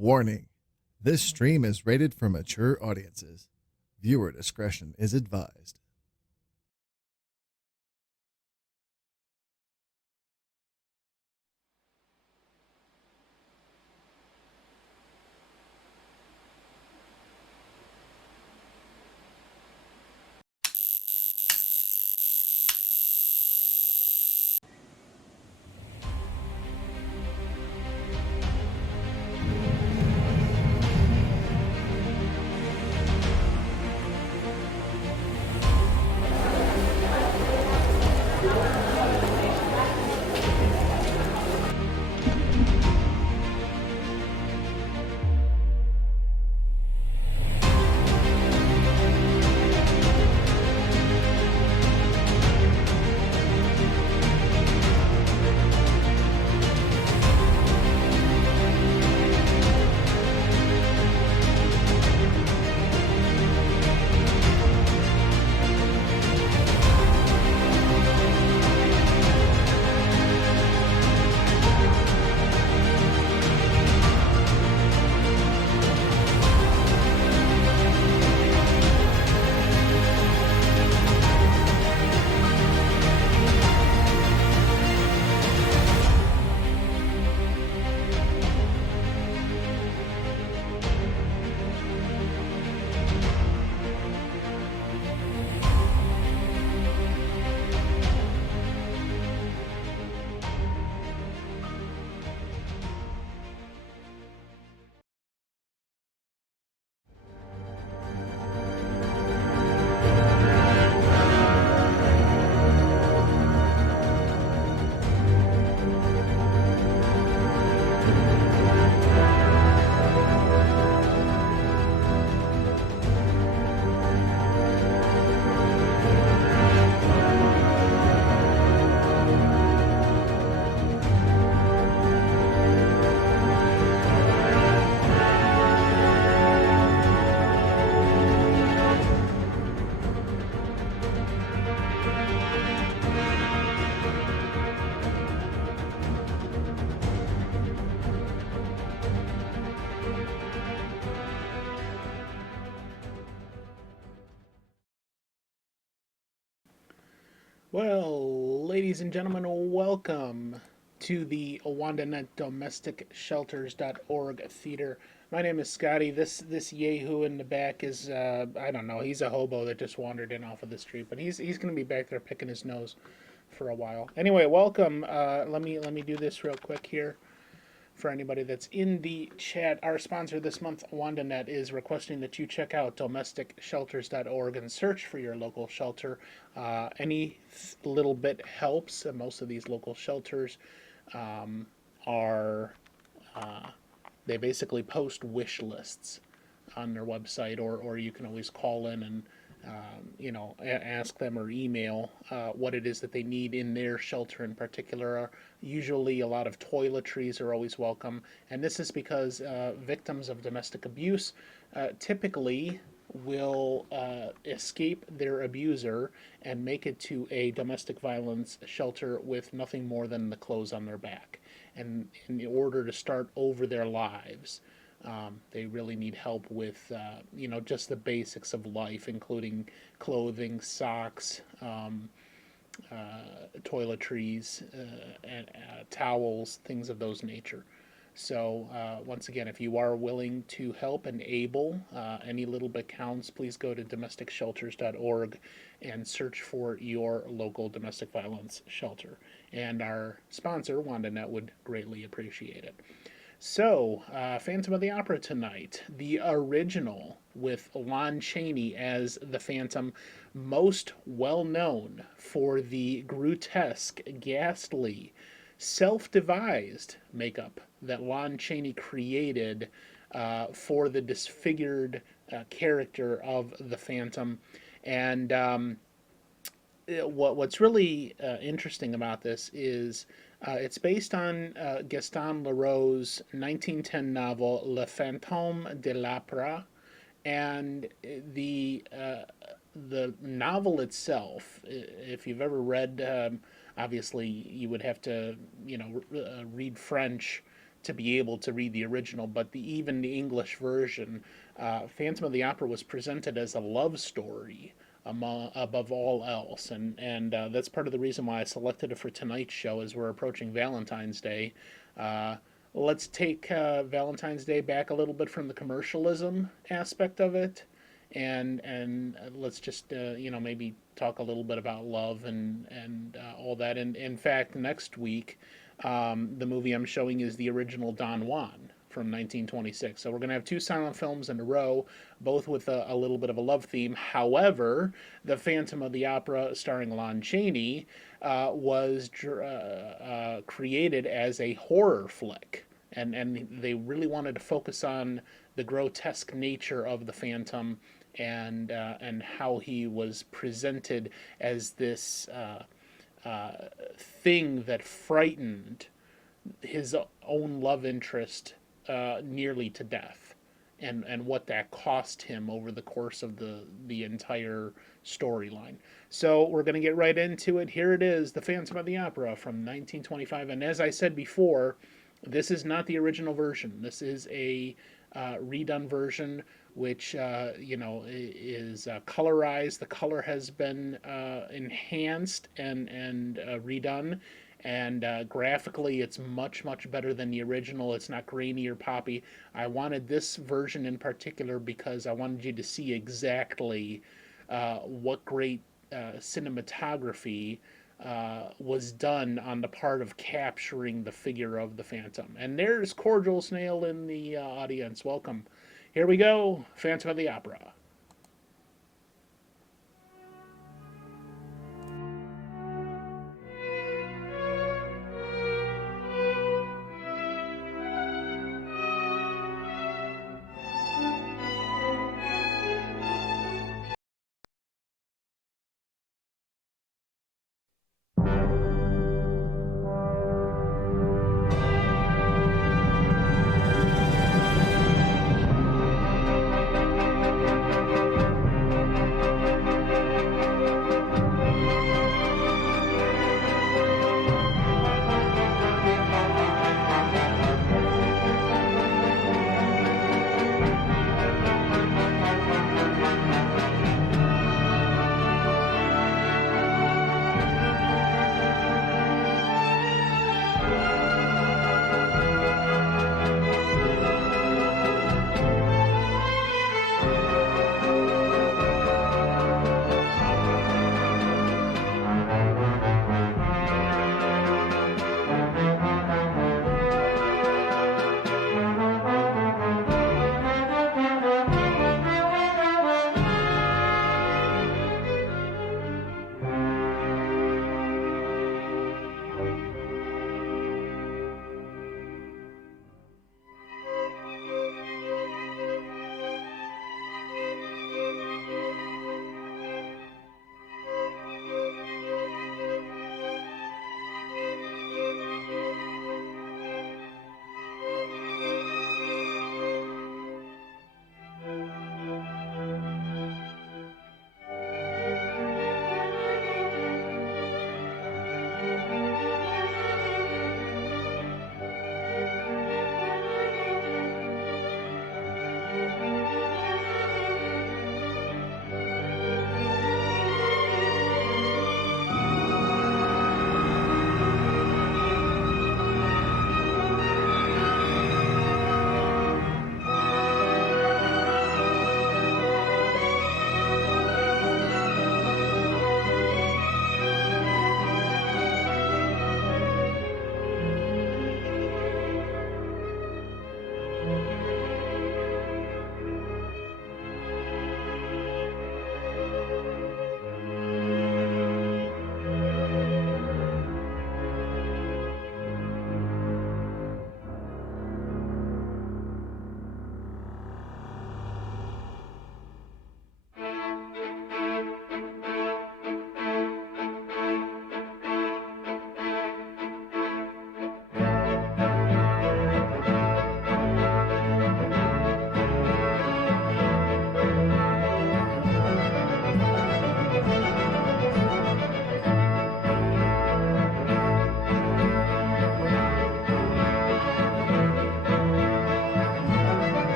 Warning: this stream is rated for mature audiences. Viewer discretion is advised. Well, ladies and gentlemen, welcome to the AwandaNet DomesticShelters.org theater. My name is Scotty. This yahoo in the back is I don't know. He's a hobo that just wandered in off of the street, but he's going to be back there picking his nose for a while. Anyway, welcome. Let me do this real quick here for anybody that's in the chat. Our sponsor this month, WandaNet, is requesting that you check out domesticshelters.org and search for your local shelter. Any little bit helps. Most of these local shelters are, they basically post wish lists on their website, or you can always call in and ask them or email what it is that they need in their shelter in particular. Usually, a lot of toiletries are always welcome, and this is because victims of domestic abuse typically will escape their abuser and make it to a domestic violence shelter with nothing more than the clothes on their back. And in order to start over their lives, they really need help with, just the basics of life, including clothing, socks, toiletries, and towels, things of those nature. So, once again, if you are willing to help and able, any little bit counts, please go to domesticshelters.org and search for your local domestic violence shelter. And our sponsor, WandaNet, would greatly appreciate it. So, Phantom of the Opera tonight, the original with Lon Chaney as the Phantom, most well known for the grotesque, ghastly, self devised makeup that Lon Chaney created for the disfigured character of the Phantom. And what's really interesting about this is it's based on Gaston Leroux's 1910 novel Le Fantôme de l'Opéra, and the novel itself. If you've ever read, obviously you would have to read French to be able to read the original, but even the English version, Phantom of the Opera was presented as a love story above all else, and that's part of the reason why I selected it for tonight's show. As we're approaching Valentine's Day, uh, let's take Valentine's Day back a little bit from the commercialism aspect of it, and let's just maybe talk a little bit about love and all that. And in fact, next week, the movie I'm showing is the original Don Juan from 1926. So we're going to have two silent films in a row, both with a little bit of a love theme. However, The Phantom of the Opera, starring Lon Chaney, was created as a horror flick. And they really wanted to focus on the grotesque nature of the Phantom and how he was presented as this thing that frightened his own love interest nearly to death, and what that cost him over the course of the entire storyline. So we're going to get right into it. Here it is, The Phantom of the Opera from 1925. And as I said before, this is not the original version. This is a redone version, which is colorized. The color has been enhanced and redone, and graphically, it's much better than the original. It's not grainy or poppy. I wanted this version in particular because I wanted you to see exactly what great cinematography was done on the part of capturing the figure of the Phantom. And there's Cordial Snail in the audience. Welcome. Here we go, Phantom of the Opera.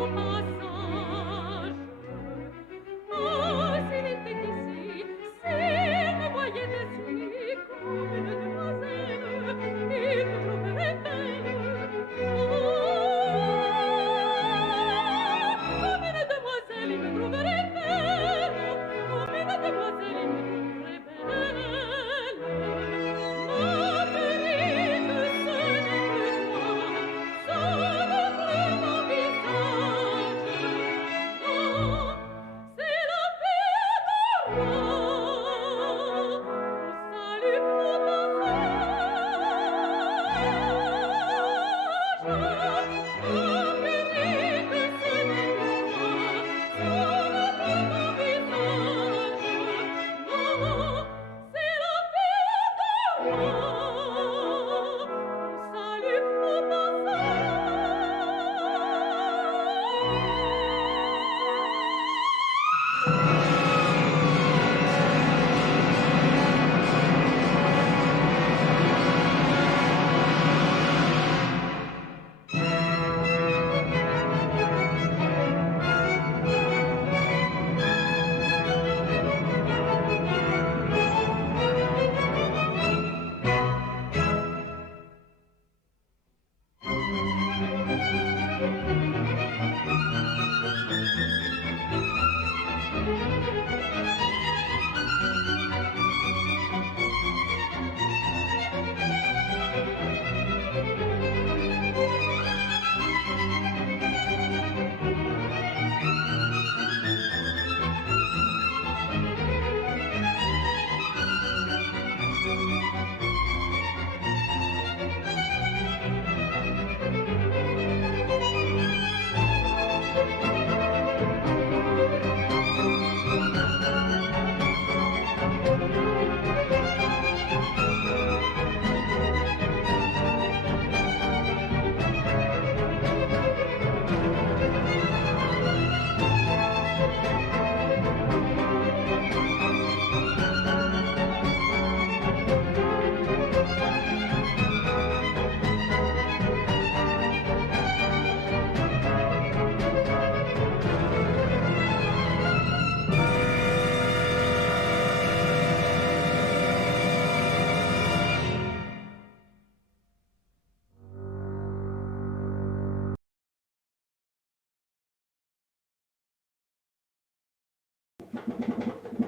Au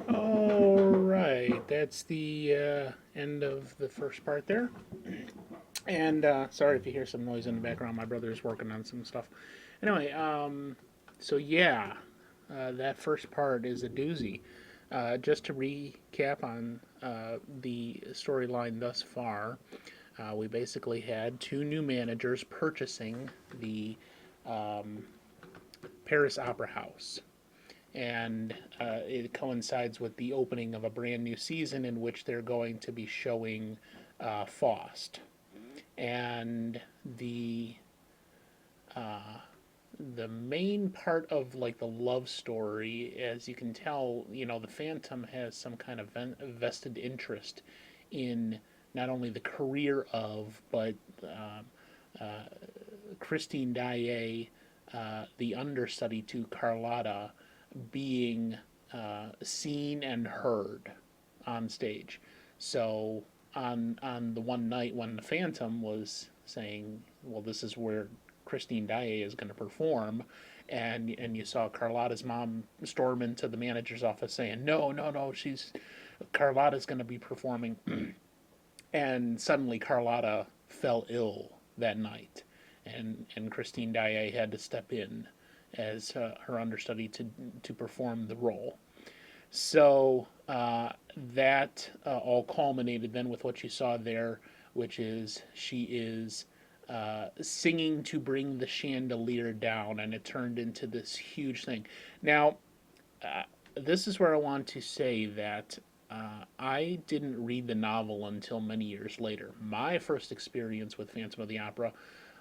All right, that's the end of the first part there. And sorry if you hear some noise in the background. My brother is working on some stuff. Anyway, so yeah, that first part is a doozy. Just to recap on the storyline thus far, we basically had two new managers purchasing the Paris Opera House. And it coincides with the opening of a brand new season in which they're going to be showing Faust. And the main part of like the love story, as you can tell, the Phantom has some kind of vested interest in not only the career of, but Christine Daae, the understudy to Carlotta, being seen and heard on stage. So on the one night when the Phantom was saying, "Well, this is where Christine Daae is going to perform," and you saw Carlotta's mom storm into the manager's office saying, "No, no, no, she's Carlotta's going to be performing," and suddenly Carlotta fell ill that night, and Christine Daae had to step in as her understudy to perform the role. So that all culminated then with what you saw there, which is she is singing to bring the chandelier down, and it turned into this huge thing. Now, uh, this is where I want to say that I didn't read the novel until many years later. My first experience with Phantom of the Opera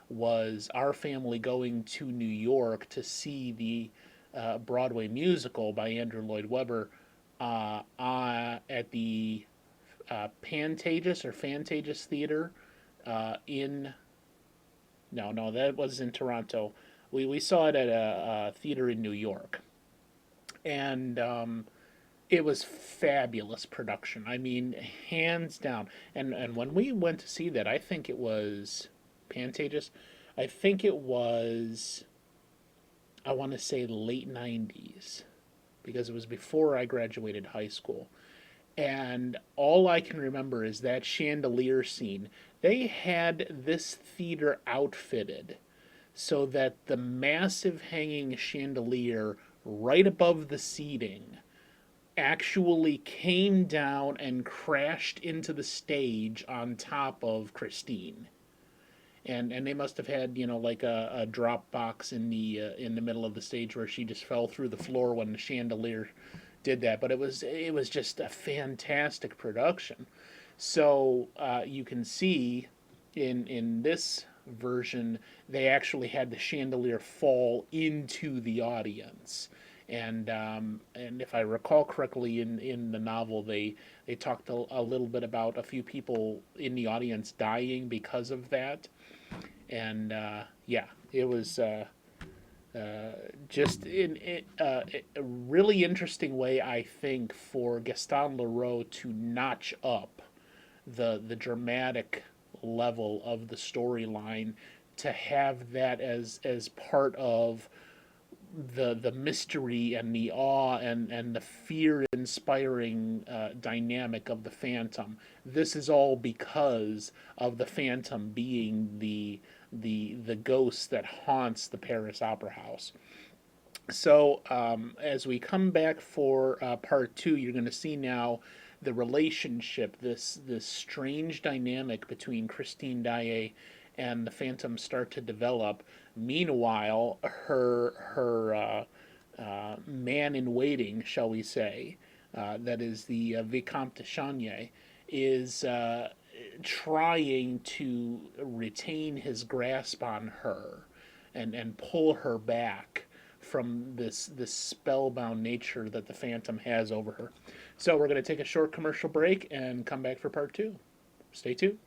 was our family going to New York to see the Broadway musical by Andrew Lloyd Webber at the Pantages or Fantages Theater in no, that was in Toronto. We saw it at a theater in New York, and it was fabulous production. I mean, hands down. And when we went to see that, I think it was Pantages. I think it was, I want to say, late 90s because it was before I graduated high school. And all I can remember is that chandelier scene. They had this theater outfitted so that the massive hanging chandelier right above the seating actually came down and crashed into the stage on top of Christine. And they must have had like a drop box in the middle of the stage where she just fell through the floor when the chandelier did that. But it was just a fantastic production. So you can see in this version they actually had the chandelier fall into the audience. And if I recall correctly, in the novel, they talked a little bit about a few people in the audience dying because of that. And yeah, it was just in a really interesting way, I think, for Gaston Leroux to notch up the dramatic level of the storyline, to have that as part of the mystery and the awe and the fear inspiring dynamic of the Phantom. This is all because of the Phantom being the ghost that haunts the Paris Opera House. So as we come back for part two, you're going to see now the relationship, this strange dynamic between Christine Daae and the Phantom start to develop. Meanwhile, her man in waiting, shall we say, that is the Vicomte de Chagny, is trying to retain his grasp on her and pull her back from this spellbound nature that the Phantom has over her. So we're going to take a short commercial break and come back for part two. Stay tuned.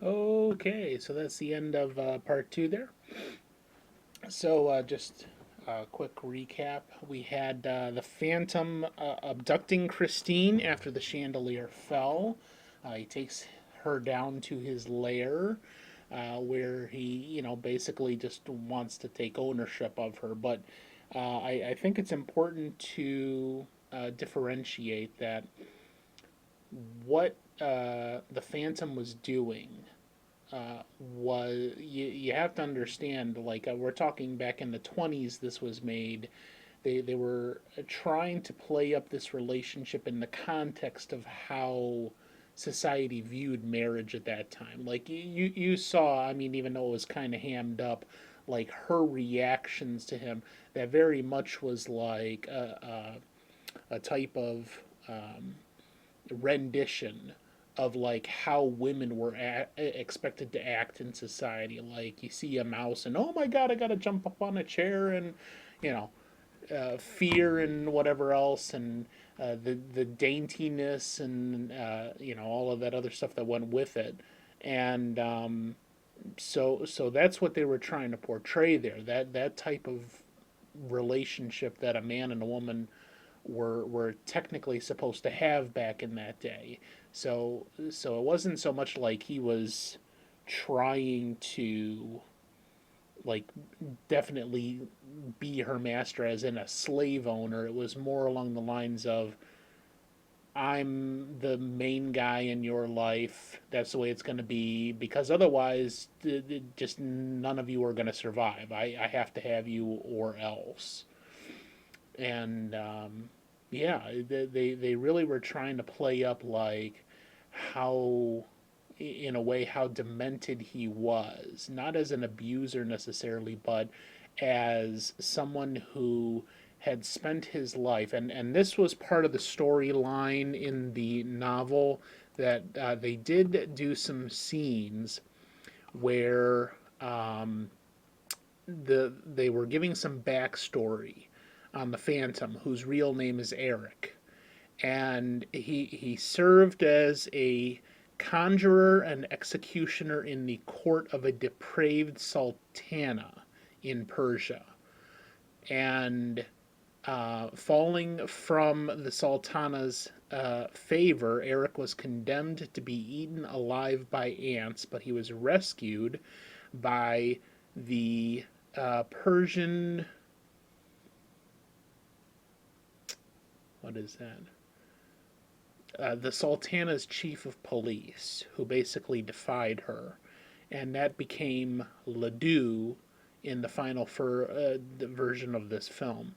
Okay, so that's the end of part two there. So just a quick recap. We had the Phantom abducting Christine after the chandelier fell. He takes her down to his lair, where he, basically just wants to take ownership of her. But I think it's important to differentiate that what the Phantom was doing was you have to understand, like, we're talking back in the 20s this was made. They were trying to play up this relationship in the context of how society viewed marriage at that time. Like, you saw, I mean, even though it was kind of hammed up, like her reactions to him, that very much was like a type of rendition of like how women were expected to act in society. Like, you see a mouse and, oh my god, I gotta jump up on a chair, and you know, fear and whatever else, and the daintiness, and all of that other stuff that went with it. And so that's what they were trying to portray there. That type of relationship that a man and a woman were technically supposed to have back in that day. So it wasn't so much like he was trying to, like, definitely be her master as in a slave owner. It was more along the lines of, I'm the main guy in your life. That's the way it's going to be, because otherwise, just none of you are going to survive. I have to have you or else. And yeah, they really were trying to play up, like, how, in a way, how demented he was, not as an abuser necessarily, but as someone who had spent his life, and this was part of the storyline in the novel, that they did do some scenes where they were giving some backstory on the Phantom, whose real name is Eric, and he served as a conjurer and executioner in the court of a depraved sultana in Persia. And falling from the sultana's favor, Eric was condemned to be eaten alive by ants, but he was rescued by the Persian. What is that? The Sultana's chief of police, who basically defied her, and that became Ledoux in the final the version of this film,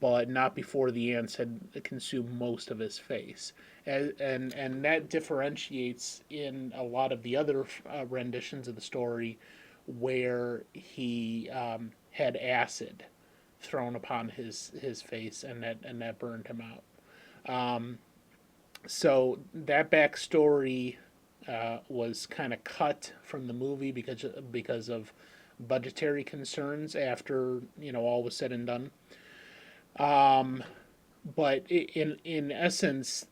but not before the ants had consumed most of his face. And that differentiates in a lot of the other renditions of the story, where he had acid thrown upon his face, and that burned him out. So that backstory was kind of cut from the movie because of budgetary concerns after all was said and done. But in essence,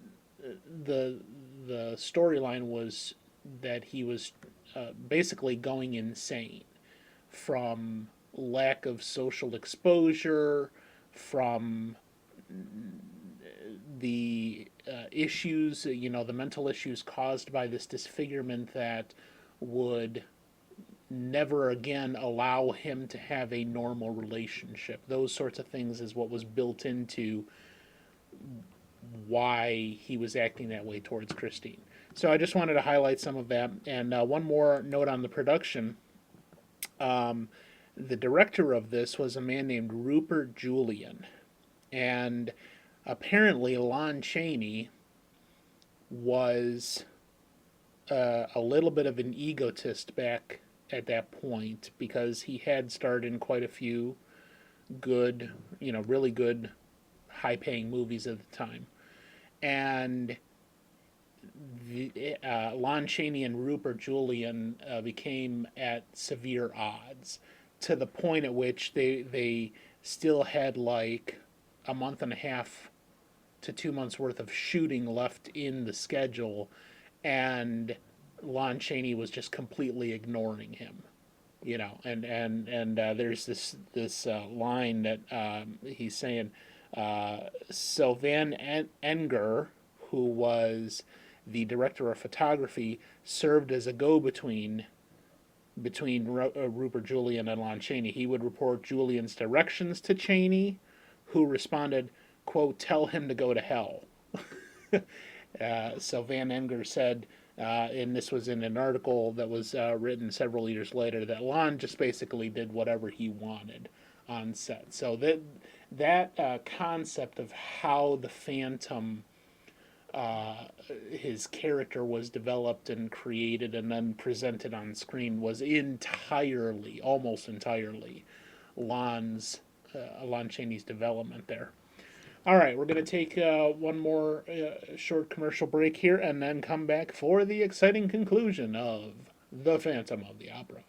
the the storyline was that he was basically going insane from lack of social exposure, from the issues, the mental issues caused by this disfigurement that would never again allow him to have a normal relationship. Those sorts of things is what was built into why he was acting that way towards Christine. So I just wanted to highlight some of that. And one more note on the production. The director of this was a man named Rupert Julian. And apparently, Lon Chaney was a little bit of an egotist back at that point, because he had starred in quite a few good, really good, high paying movies at the time. And Lon Chaney and Rupert Julian became at severe odds, to the point at which they still had like a month and a half to 2 months worth of shooting left in the schedule. And Lon Chaney was just completely ignoring him, you know. And there's this line that he's saying, Sylvan Enger, who was the director of photography, served as a go-between Rupert Julian and Lon Chaney. He would report Julian's directions to Chaney, who responded, quote, "Tell him to go to hell." So Van Enger said, and this was in an article that was written several years later, that Lon just basically did whatever he wanted on set. So that concept of how the Phantom, his character was developed and created and then presented on screen was entirely, almost entirely, Lon Chaney's development there. All right, we're going to take one more short commercial break here and then come back for the exciting conclusion of The Phantom of the Opera.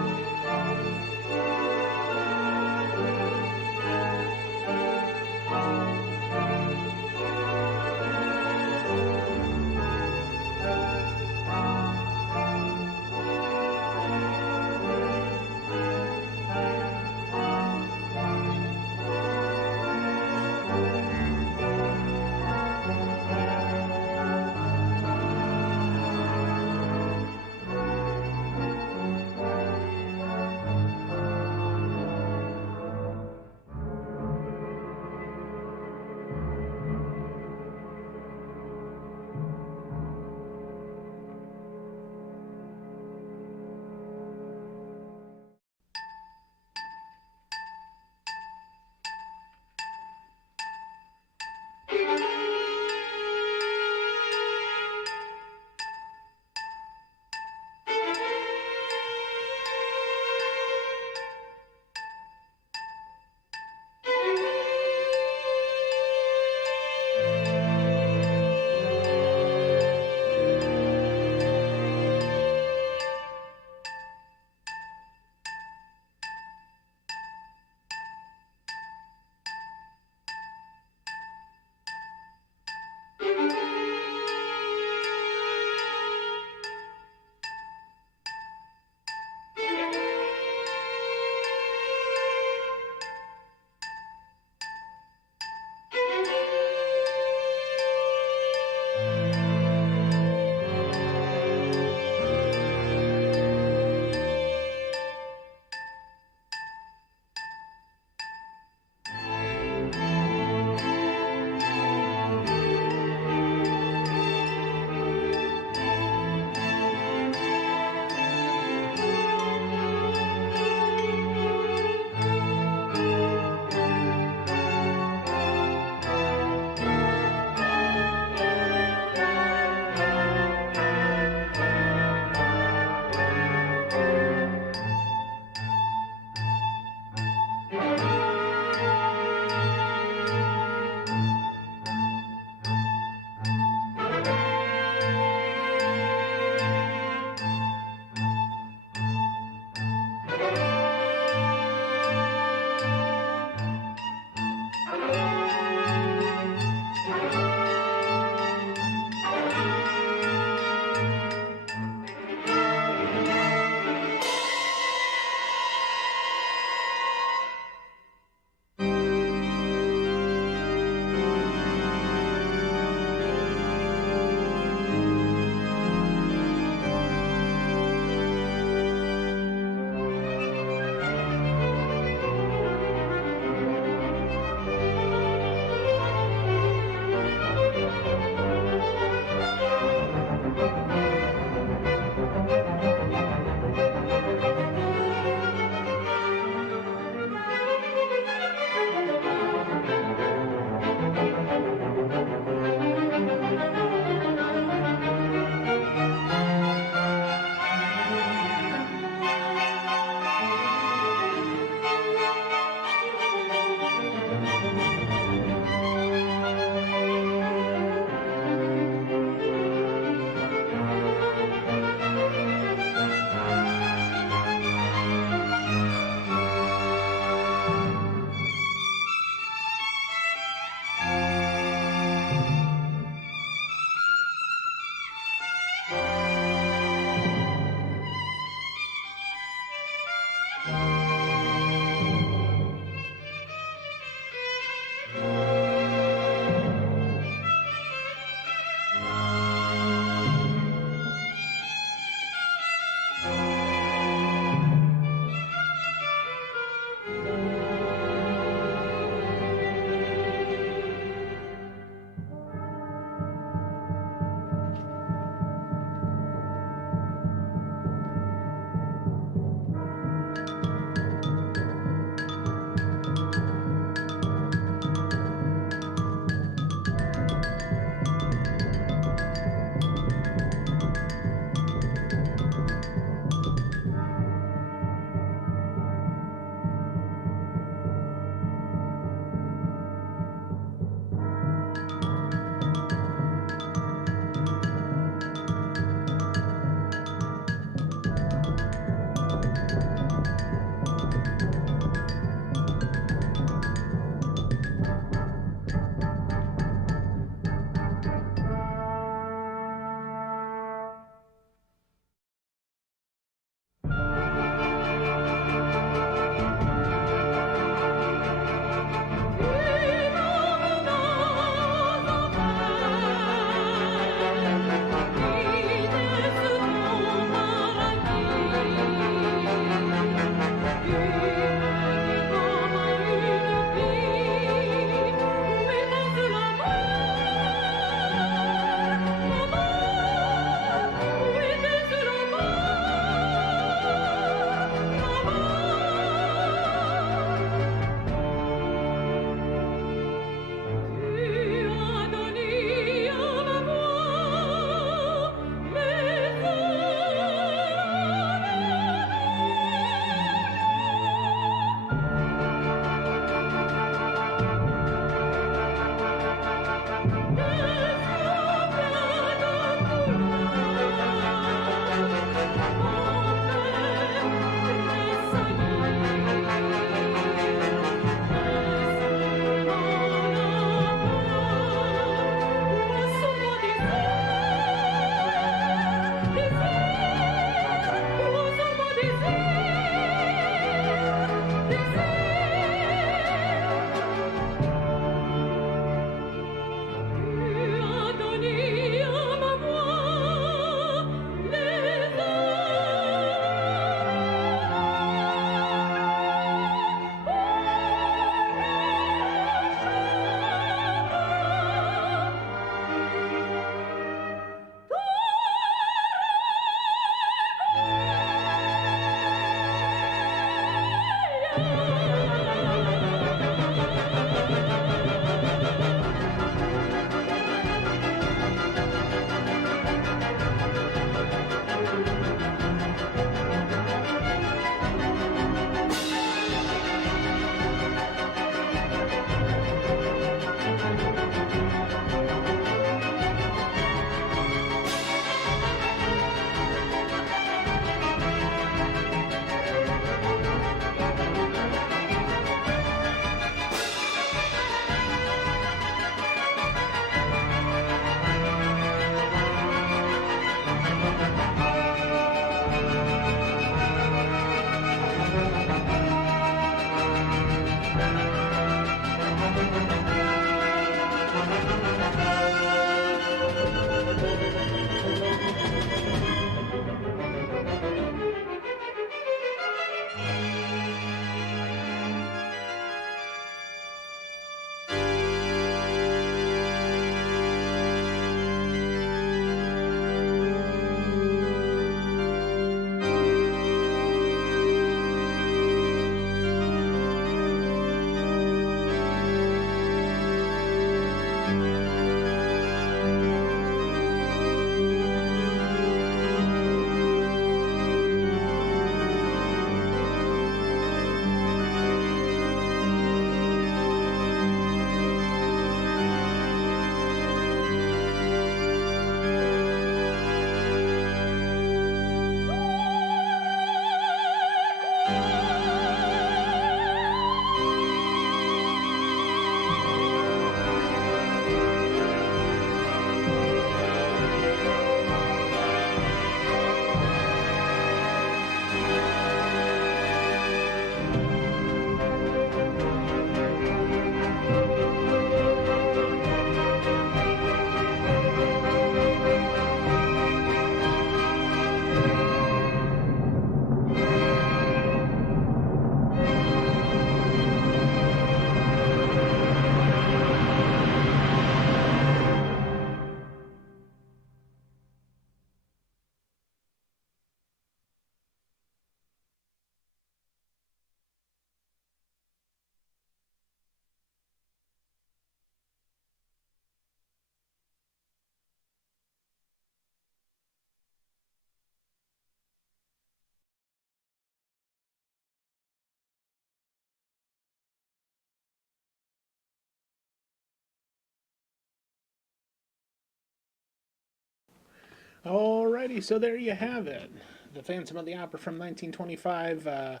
Alrighty, so there you have it. The Phantom of the Opera from 1925,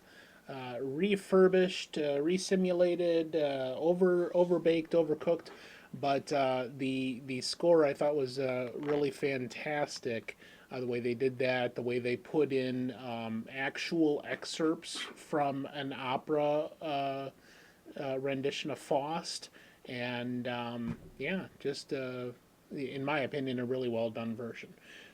refurbished, resimulated, overbaked, overcooked, but the score I thought was really fantastic. The way they did that, the way they put in actual excerpts from an opera rendition of Faust, and yeah, just in my opinion, a really well done version.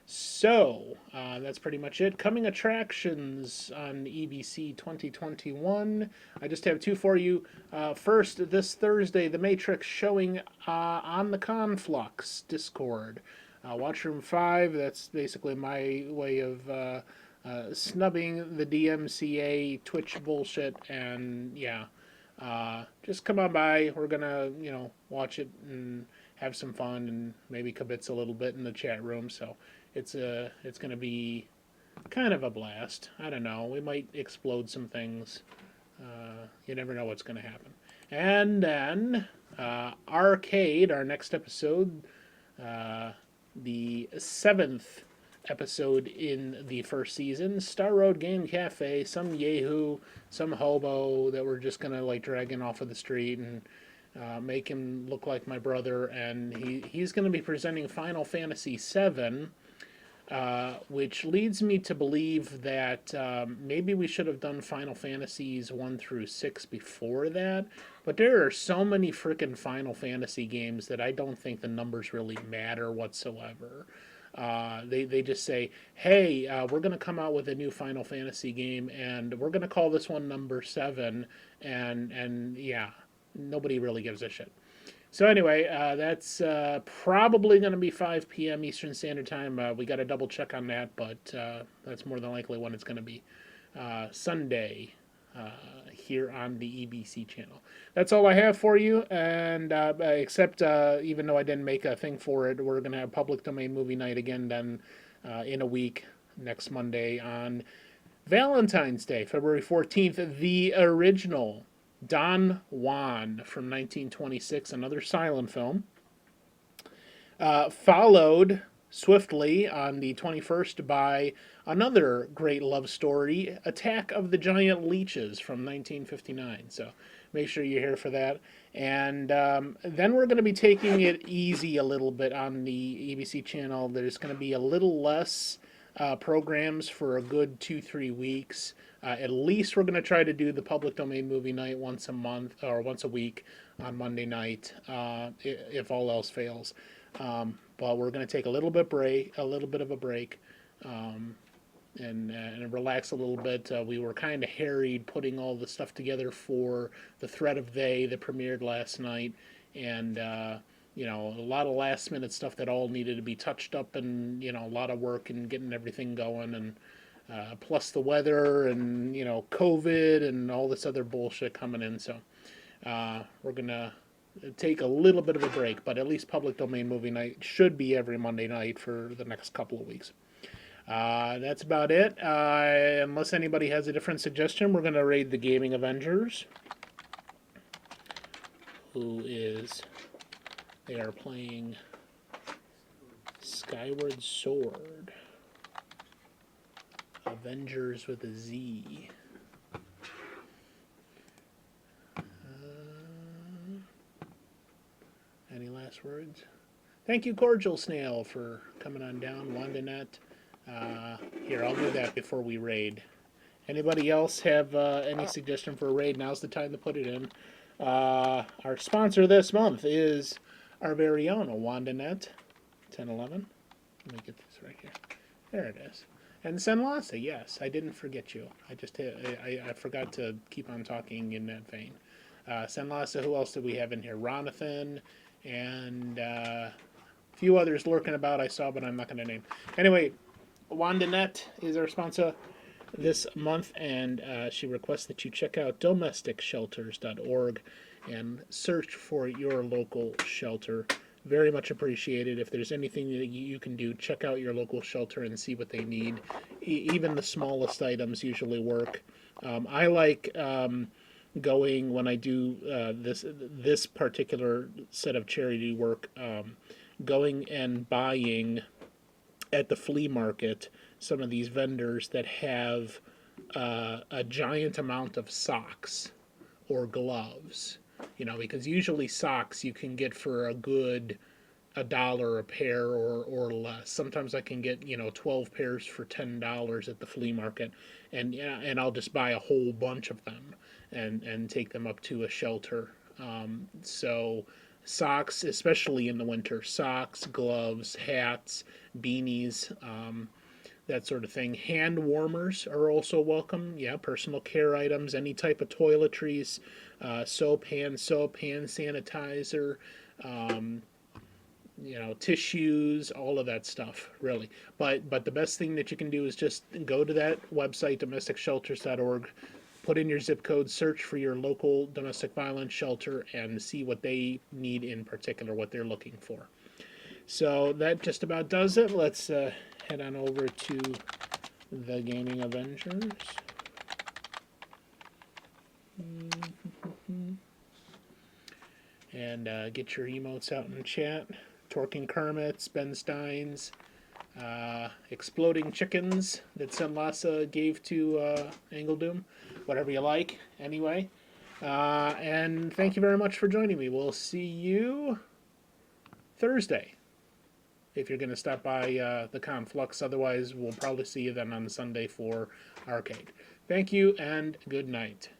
So that's pretty much it. Coming attractions on EBC 2021. I just have two for you. First, this Thursday, The Matrix showing on the Conflux Discord. Watchroom 5, that's basically my way of snubbing the DMCA Twitch bullshit, and yeah, just come on by. We're gonna, watch it and have some fun and maybe kibitz a little bit in the chat room. So it's gonna be kind of a blast. I don't know. We might explode some things. You never know what's gonna happen. And then Arcade, our next episode, uh, the seventh episode in the first season. Star Road Game Cafe, some yahoo, some hobo that we're just gonna like dragging off of the street and make him look like my brother, and he's gonna be presenting Final Fantasy VII, which leads me to believe that maybe we should have done Final Fantasies 1 through 6 before that. But there are so many freaking Final Fantasy games that I don't think the numbers really matter whatsoever. They just say, hey, we're going to come out with a new Final Fantasy game, and we're going to call this one number 7, and yeah, nobody really gives a shit. So anyway, that's probably going to be 5 p.m. Eastern Standard Time. We got to double check on that, but that's more than likely when it's going to be. Sunday here on the EBC channel. That's all I have for you, and except even though I didn't make a thing for it, we're going to have public domain movie night again then in a week, next Monday on Valentine's Day, February 14th, the original Don Juan from 1926, another silent film, followed swiftly on the 21st by another great love story, Attack of the Giant Leeches from 1959. So make sure you're here for that. And then we're going to be taking it easy a little bit on the EBC channel. There's going to be a little less programs for a good 2-3 weeks. At least we're going to try to do the public domain movie night once a month or once a week on Monday night, if all else fails. But we're going to take a little bit of a break, and relax a little bit. We were kind of harried putting all the stuff together for the Threat of They that premiered last night, and a lot of last minute stuff that all needed to be touched up, and a lot of work and getting everything going, and plus the weather and COVID and all this other bullshit coming in. So we're gonna take a little bit of a break, but at least public domain movie night should be every Monday night for the next couple of weeks. That's about it. Unless anybody has a different suggestion, we're going to raid the Gaming Avengers, they are playing Skyward Sword. Avengers with a Z. Any last words? Thank you, Cordial Snail, for coming on down. WandaNet. Here, I'll do that before we raid. Anybody else have any suggestion for a raid? Now's the time to put it in. Our sponsor this month is our very own WandaNet 1011. Let me get this right here. There it is. And Senlasa, yes, I didn't forget you. I forgot to keep on talking in that vein. Senlasa, who else did we have in here? Ronathan, and a few others lurking about I saw, but I'm not going to name. Anyway, WandaNet is our sponsor this month, and she requests that you check out domesticshelters.org and search for your local shelter. Very much appreciated. If there's anything that you can do, check out your local shelter and see what they need. Even the smallest items usually work. I like going when I do this particular set of charity work, going and buying at the flea market some of these vendors that have a giant amount of socks or gloves. Because usually socks you can get for $1 a pair or less. Sometimes I can get 12 pairs for $10 at the flea market, and yeah, and I'll just buy a whole bunch of them and take them up to a shelter. So socks, especially in the winter, socks, gloves, hats, beanies. That sort of thing. Hand warmers are also welcome. Yeah, personal care items, any type of toiletries, soap, hand sanitizer, um, tissues, all of that stuff, really. But the best thing that you can do is just go to that website, domesticshelters.org, put in your zip code, search for your local domestic violence shelter, and see what they need in particular, what they're looking for. So that just about does it. Let's head on over to the Gaming Avengers. And get your emotes out in the chat. Torking Kermits, Ben Steins, Exploding Chickens that Sunlasa gave to Angledoom. Whatever you like, anyway. And thank you very much for joining me. We'll see you Thursday, if you're going to stop by the Conflux. Otherwise, we'll probably see you then on Sunday for Arcade. Thank you, and good night.